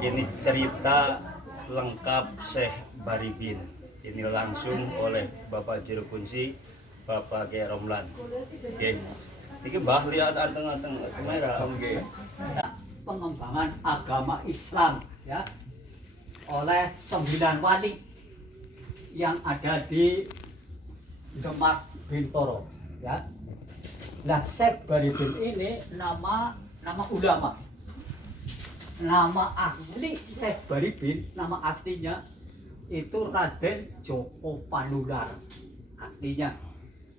Ini cerita lengkap Syekh Baribin. Ini langsung oleh Bapak Juru Kunci, Bapak Kiai Romlan. Oke. Iki bah lihat tengah-tengah kamera. Oke. Pengembangan agama Islam ya oleh 9 wali yang ada di Demak Bintoro ya. Nah, Syekh Baribin ini nama ulama. Nama asli Syekh Baribin, nama aslinya itu Raden Joko Panular. Aslinya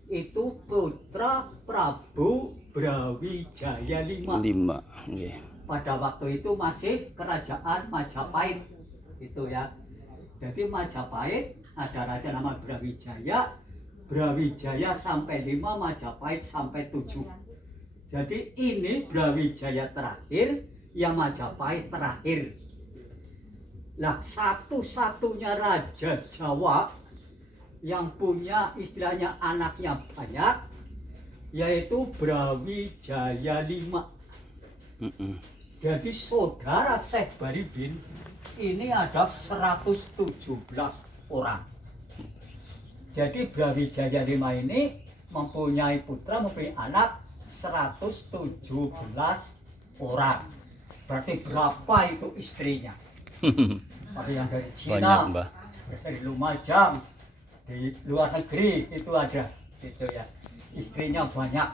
itu putra Prabu Brawijaya V. Okay. Pada waktu itu masih kerajaan Majapahit itu ya. Jadi Majapahit ada raja nama Brawijaya, Brawijaya sampai 5, Majapahit sampai 7. Jadi ini Brawijaya terakhir, yang Majapahit terakhir. Nah, satu-satunya raja Jawa yang punya istilahnya anaknya banyak, yaitu Brawijaya V. Jadi saudara Syekh Baribin ini ada 117 orang. Jadi Brawijaya V ini mempunyai putra, mempunyai anak 117 orang. Berarti berapa itu istrinya? Ada yang dari Cina, Banyak, Mbah. dari Lumajang, di luar negeri itu ada, gitu ya. Istrinya banyak,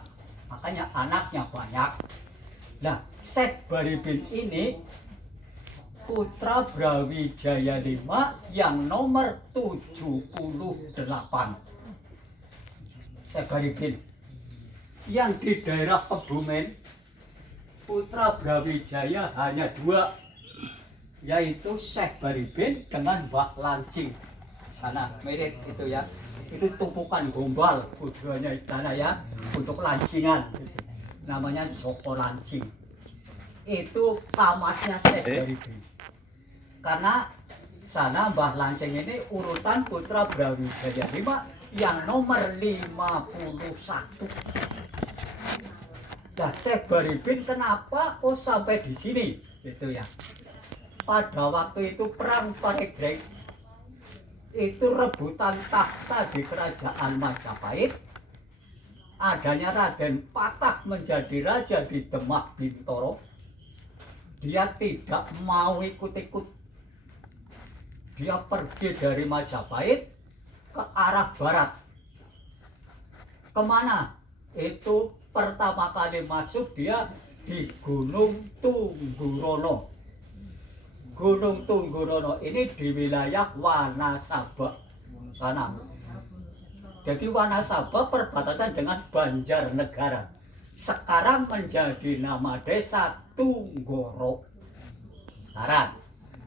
makanya anaknya banyak. Nah, Syekh Baribin ini putra Brawijaya V yang nomor 78. Syekh Baribin yang di daerah Kebumen, putra Brawijaya hanya 2, yaitu Syekh Baribin dengan Mbak Lancing. Sana mirip itu ya, itu tumpukan gombal kuduanya istana ya, untuk lancingan. Namanya Joko Lancing. Itu kamasnya Syekh Baribin. Karena sana Mbah Lancing ini urutan putra Brawijaya V yang nomor 51. Nah, Syekh Baribin kenapa kok sampai di sini gitu ya. Pada waktu itu perang Paregreng itu rebutan takhta di kerajaan Majapahit. Adanya Raden Patah menjadi raja di Demak Bintoro. Dia tidak mau ikut-ikut. Dia pergi dari Majapahit ke arah barat. Kemana? Itu pertama kali masuk dia di Gunung Tunggurono. Gunung Tunggurono ini di wilayah Wanasaba sana. Jadi Wanasaba perbatasan dengan Banjarnegara. Sekarang menjadi nama desa Tunggoro. Sekarang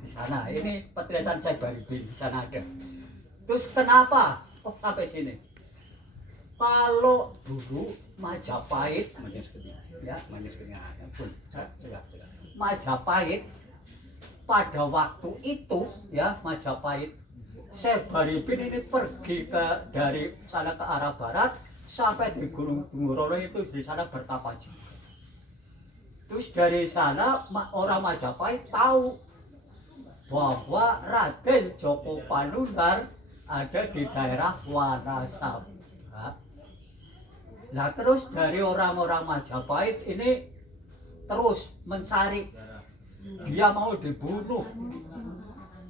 di sana ini petilasan Syekh Baribin di sana ada. Terus kenapa kok sampai sini? Kalau dulu Majapahit, ya, Majapahit pada waktu itu ya, Majapahit, Syekh Baribin ini pergi dari sana ke arah barat sampai di Gunung Tunggurono itu, di sana bertapa. Terus dari sana orang Majapahit tahu bahwa Raden Joko Panular ada di daerah Wanasaba. Nah, terus dari orang-orang Majapahit ini terus mencari, dia mau dibunuh.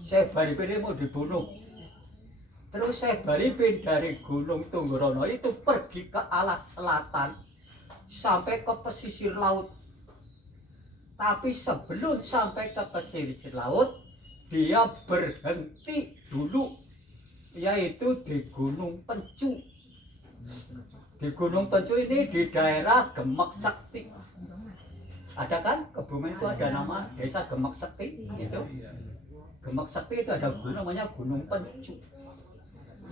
Syekh Baribin ini mau dibunuh. Terus Syekh Baribin dari Gunung Tunggurono itu pergi ke arah selatan sampai ke pesisir laut. Tapi sebelum sampai ke pesisir laut, dia berhenti dulu, yaitu di Gunung Pencu. Di Gunung Pencu ini di daerah Gemek Sekti. Ada kan? Kebumen itu ada nama desa Gemek Sekti gitu. Gemek Sekti itu ada gunung namanya Gunung Pencu.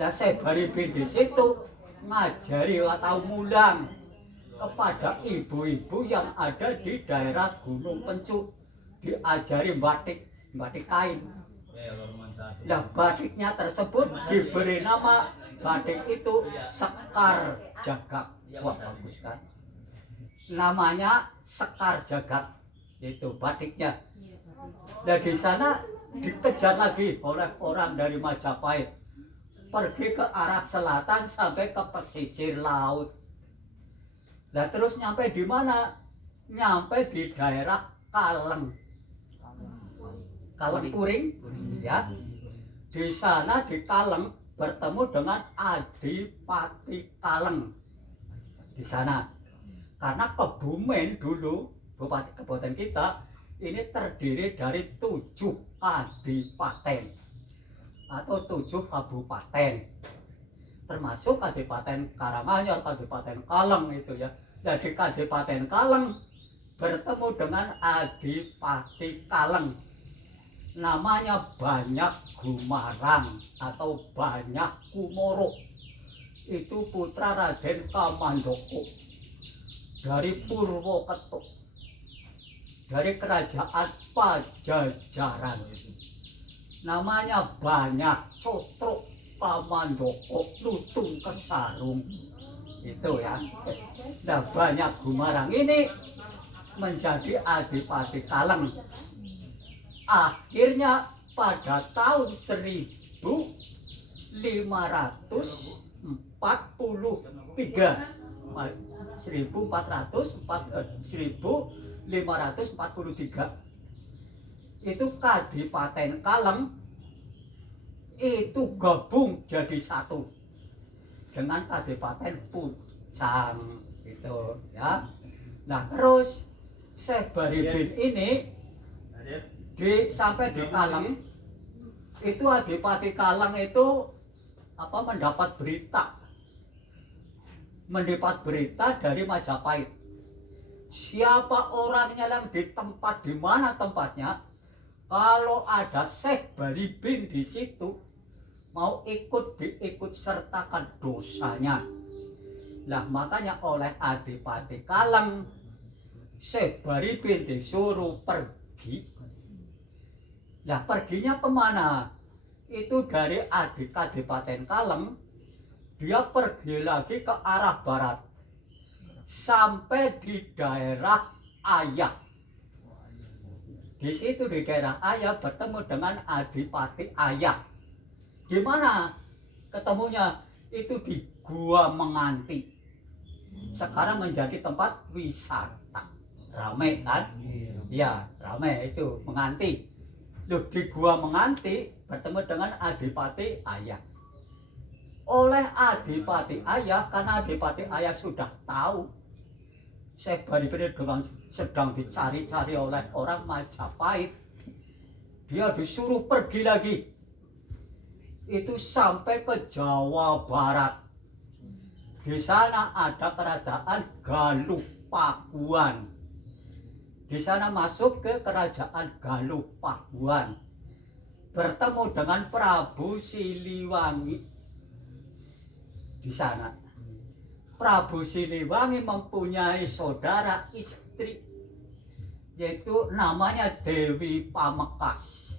Nah, Syekh Baribin di situ ngajari atau mulang kepada ibu-ibu yang ada di daerah Gunung Pencu. Diajari batik kain. Nah, batiknya tersebut diberi nama, batik itu Sekar Jagad. Wah, bagus kan? Namanya Sekar Jagad. Itu batiknya. Dan di sana dikejar lagi oleh orang dari Majapahit. Pergi ke arah selatan sampai ke pesisir laut. Nah terus nyampe di mana? Nyampe di daerah Kaleng. Kaleng Kuring, ya. Di sana di Kaleng bertemu dengan Adipati Kaleng. Di sana. Karena Kebumen dulu, Bupati Kabupaten kita, ini terdiri dari 7 kadipaten atau 7 kabupaten, termasuk Kadipaten Karanganyar, Kadipaten Kaleng itu ya. Jadi Kadipaten Kaleng bertemu dengan Adipati Kaleng, namanya Banyak Gumarang atau Banyak Kumoro. Itu putra Raden Kamandoko dari Purwokerto, dari kerajaan Pajajaran. Namanya Banyak Cotro Kamandoko Lutung Kesarung. Itu ya. Nah, Banyak Gumarang ini menjadi Adipati Kaleng. Akhirnya pada tahun 1543 itu Kadipaten Kaleng itu gabung jadi satu dengan Kadipaten Pucang itu ya. Nah terus Syekh Baribin ini sampai di Kaleng itu Adipati Kaleng itu mendapat berita dari Majapahit. Siapa orangnya yang di mana tempatnya, kalau ada Syekh Baribin di situ mau diikut sertakan dosanya. Nah makanya oleh Adipati Kaleng Syekh Baribin disuruh pergi. Nah perginya kemana? Itu dari Kadipaten Kaleng, dia pergi lagi ke arah barat sampai di daerah Ayah. Di situ di daerah Ayah bertemu dengan Adipati Ayah. Di mana ketemunya? Itu di Gua Menganti. Sekarang menjadi tempat wisata. Ramai kan? Ya, ramai itu Menganti. Loh, di Gua Menganti bertemu dengan Adipati Ayah. Oleh Adipati Ayah, karena Adipati Ayah sudah tahu Syekh Baribin sedang dicari-cari oleh orang Majapahit, dia disuruh pergi lagi. Itu sampai ke Jawa Barat. Di sana ada kerajaan Galuh Pakuan. Di sana masuk ke kerajaan Galuh Pakuan. Bertemu dengan Prabu Siliwangi. Di sana Prabu Siliwangi mempunyai saudara istri, yaitu namanya Dewi Pamekas.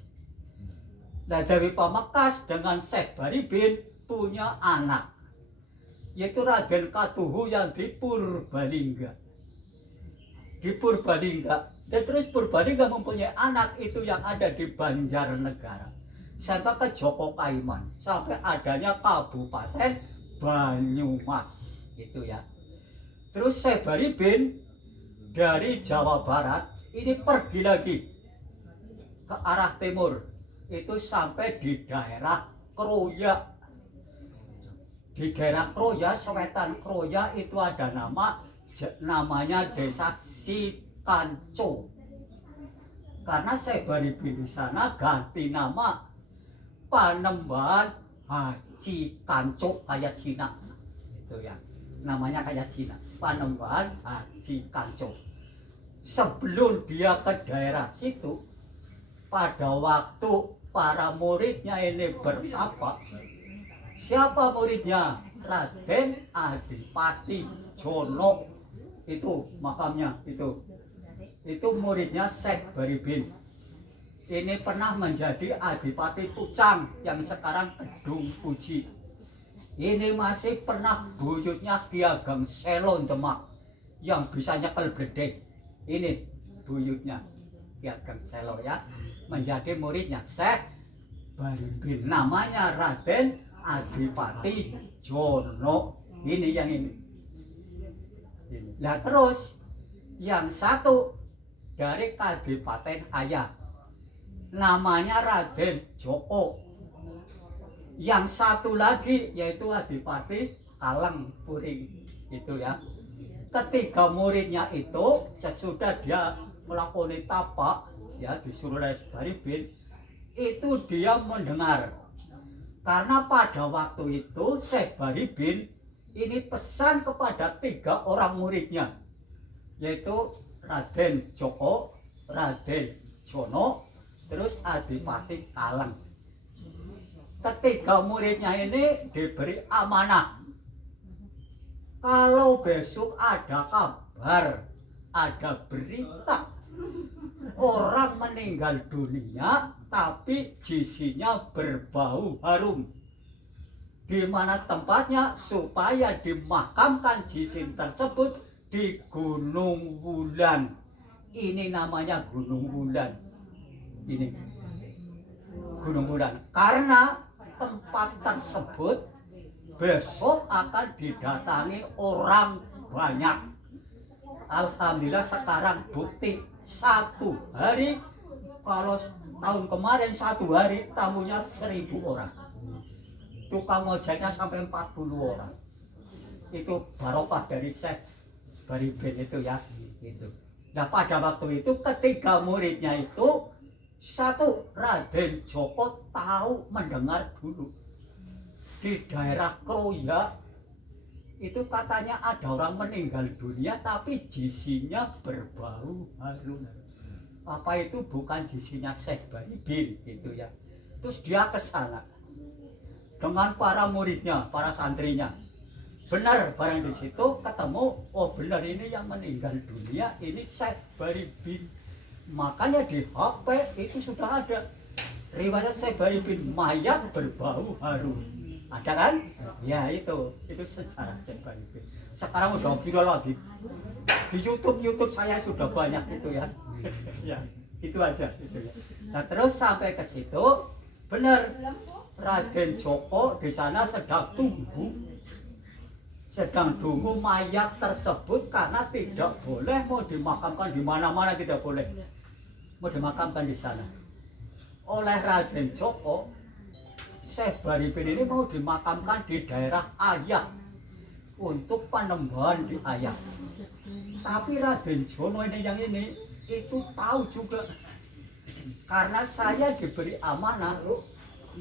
Nah Dewi Pamekas dengan Syekh Baribin punya anak, yaitu Raden Katuhu yang di Purbalingga. Dan terus Purbalingga mempunyai anak itu yang ada di Banjarnegara. Sampai ke Joko Kaiman, sampai adanya Kabupaten Banyumas. Itu ya. Terus Syekh Baribin dari Jawa Barat ini pergi lagi ke arah timur. Itu sampai di daerah Kroya. Di daerah Kroya, Sewetan Kroya itu ada namanya Desa Sikanco. Karena Syekh Baribin di sana ganti nama Panembahan Haji Kanco kayak Cina. Itu ya. Namanya kayak Cina, Panembahan Haji Kanco. Sebelum dia ke daerah situ, pada waktu para muridnya ini bertapa. Siapa muridnya? Raden Adipati Jono. Itu makamnya itu muridnya Syekh Baribin. Ini pernah menjadi Adipati Pucang yang sekarang Gedung Puji. Ini masih pernah buyutnya Ki Ageng Selon Demak yang bisa nyekel gede. Ini buyutnya. Ki Ageng Seloya menjadi muridnya Syekh Baribin. Namanya Raden Adipati Jono. Ini yang ini. Nah terus yang satu dari Kadipaten Ayah, namanya Raden Joko. Yang satu lagi yaitu Adipati Kaleng Puring, itu ya. Ketiga muridnya itu sesudah dia melakoni tapak ya disuruh oleh Baribin, itu dia mendengar. Karena pada waktu itu Syekh Baribin ini pesan kepada 3 orang muridnya, yaitu Raden Joko, Raden Jono, terus Adipati Kaleng. Ketiga muridnya ini diberi amanah. Kalau besok ada kabar, ada berita orang meninggal dunia tapi jisinya berbau harum, di mana tempatnya supaya dimakamkan jisim tersebut di Gunung Wulan. Ini namanya Gunung Wulan. Ini Gunung Wulan karena tempat tersebut besok akan didatangi orang banyak. Alhamdulillah sekarang bukti 1 hari, kalau tahun kemarin 1 hari tamunya 1000 orang. Tukang ojeknya sampai 40 orang. Itu barokah dari Syekh Baribin itu ya. Itu. Nah pada waktu itu ketiga muridnya itu, satu Raden Joko tahu mendengar dulu di daerah Kroya itu katanya ada orang meninggal dunia tapi jisinya berbau harum. Apa itu bukan jisinya Syekh Baribin itu ya. Terus dia ke sana dengan para muridnya, para santrinya. Benar barang di situ ketemu, oh benar ini yang meninggal dunia ini Syekh Baribin. Makanya di HP itu sudah ada riwayat Syekh Baribin, mayat berbau harum. Ada kan? Ya itu sejarah Syekh Baribin. Sekarang udah viral lagi. Di YouTube saya sudah banyak itu ya. Ya, itu aja itu ya. Nah, terus sampai ke situ, benar Raden Joko di sana sedang tunggu mayat tersebut karena tidak boleh mau dimakamkan di mana-mana, tidak boleh. Mau dimakamkan di sana. Oleh Raden Joko, Syekh Baribin ini mau dimakamkan di daerah Ayah untuk penembahan di Ayah. Tapi Raden Jono ini yang ini itu tahu juga karena saya diberi amanah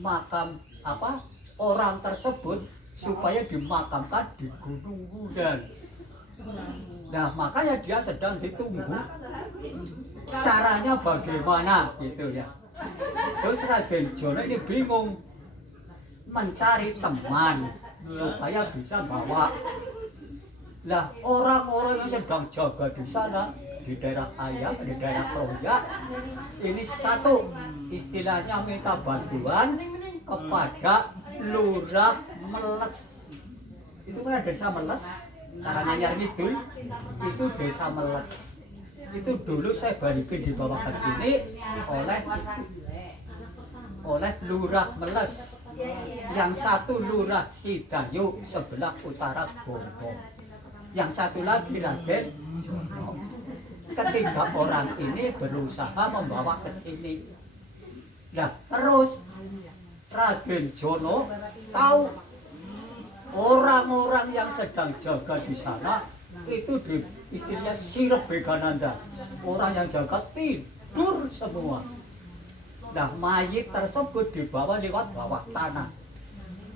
makam orang tersebut supaya dimakamkan di Gunung Wulan. Nah makanya dia sedang ditunggu caranya bagaimana gitu ya. Terus Raden Jono ini bingung mencari teman supaya bisa bawa. Lah orang-orang yang sedang jaga di sana di daerah Ayah, di daerah Kroya ini satu istilahnya minta bantuan kepada Lurah Meles. Itu kan desa Meles, Karanganyar Kidul, itu desa Meles. Itu dulu saya Baribin dibawa ke sini oleh Lurah Meles. Yang satu Lurah Sidayu sebelah utara Bogor. Yang satu lagi Raden Jono. Ketiga orang ini berusaha membawa ke sini. Nah, terus Raden Jono tahu orang-orang yang sedang jaga di sana itu di istilahnya sirep begananda. Orang yang jaga tidur semua. Nah, mayit tersebut dibawa lewat bawah tanah.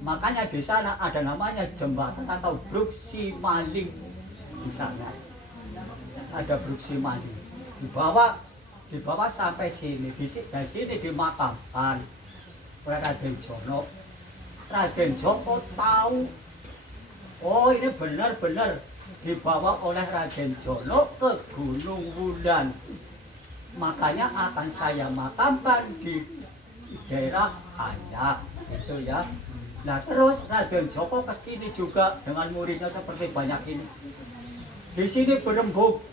Makanya di sana ada namanya jembatan atau Bruk Simaling di sana. Ada Bruk Simaling. Dibawa sampai sini. Dari sini dimakamkan oleh Raden Jono. Raden Joko tahu, oh ini benar-benar dibawa oleh Raden Jono ke Gunung Wulan. Makanya akan saya makamkan di daerah Ayah itu ya. Nah terus Raden Joko ke sini juga dengan muridnya seperti banyak ini. Di sini berembuk.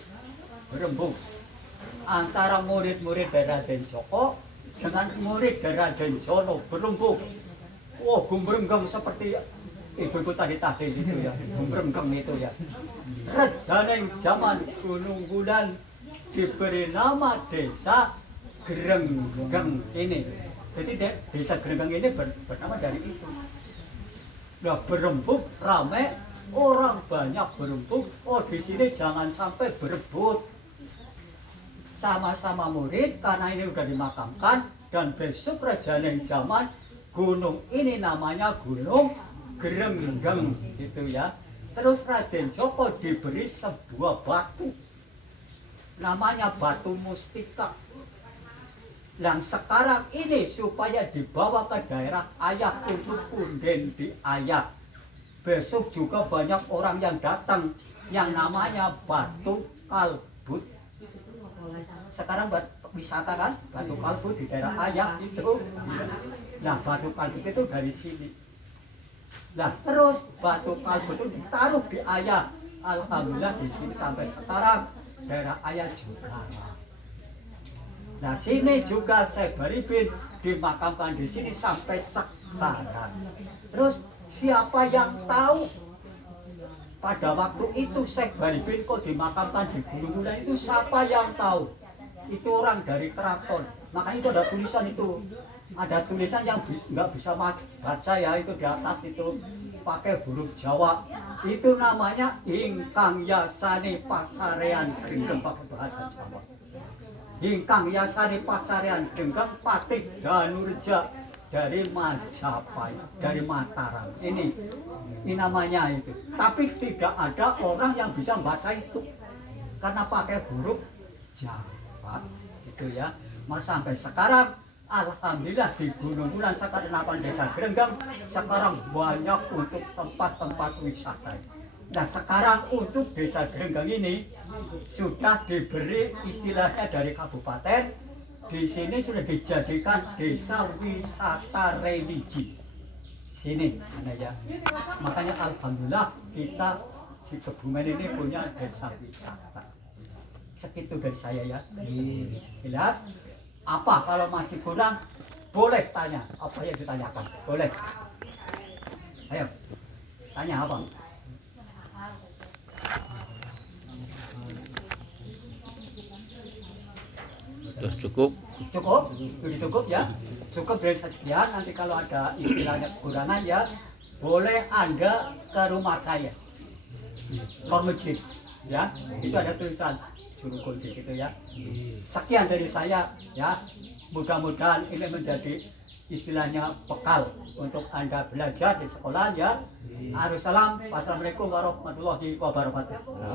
antara murid-murid dari Raden Joko dengan murid dari Raden Jono berembuk. Wah, gumbrenggang seperti ibu-ibu tadi itu ya, gumbrenggang itu ya. Rejaning zaman Gunung Bulan diberi nama desa Gerenggeng ini. Jadi desa Gerenggeng ini bernama dari itu. Nah, berembuk ramai, orang banyak berembuk. Oh, di sini jangan sampai berebut. Sama-sama murid karena ini udah dimakamkan dan besok rejaning zaman gunung ini namanya Gunung Gerenggeng gitu ya. Terus Raden Joko diberi sebuah batu namanya batu mustika. Yang sekarang ini supaya dibawa ke daerah Ayak untuk punden di Ayak. Besok juga banyak orang yang datang yang namanya Batu Kalbut. Sekarang buat wisata kan, Batu Kalbut di daerah Ayak itu. Nah, Batu Kalbut itu dari sini. Nah, terus Batu Kalbut itu ditaruh di Ayak. Alhamdulillah di sini sampai sekarang daerah Ayak juga. Nah, sini juga Syekh Baribin dimakamkan di sini sampai sekarang. Terus siapa yang tahu pada waktu itu Syekh Baribin kok dimakamkan di Gunung Bulan itu, siapa yang tahu? Itu orang dari keraton. Makanya itu ada tulisan itu. Ada tulisan yang nggak bisa baca ya, itu di atas itu pakai huruf Jawa. Itu namanya Ingkang Yasani Pasarean Gerenggeng pakai bahasa Jawa. Ingkang Yasani Pasarean Gerenggeng Patih Danurja dari Majapahit, dari Mataram. Ini namanya itu. Tapi tidak ada orang yang bisa membaca itu karena pakai huruf Jawa, gitu ya. Mas sampai sekarang alhamdulillah di Gunung Bulan sekarang 8 desa Gerenggeng sekarang banyak untuk tempat-tempat wisata. Nah, sekarang untuk desa Gerenggeng ini sudah diberi istilahnya dari kabupaten, di sini sudah dijadikan desa wisata religi. Sini, ya. Makanya alhamdulillah kita di Kebumen ini punya desa wisata. Segitu dari saya ya. Jelas? Apa kalau masih kurang boleh tanya, apa yang ditanyakan? Boleh. Ayo. Tanya apa? Cukup. Cukup? Sudah cukup ya? Cukup dari sekian, nanti kalau ada istilahnya kekurangan ya boleh Anda ke rumah saya. Ke masjid ya. Itu ada tulisan suruh kunci gitu ya. Sekian dari saya ya. Mudah-mudahan ini menjadi istilahnya bekal untuk Anda belajar di sekolah ya. Assalamualaikum warahmatullahi wabarakatuh.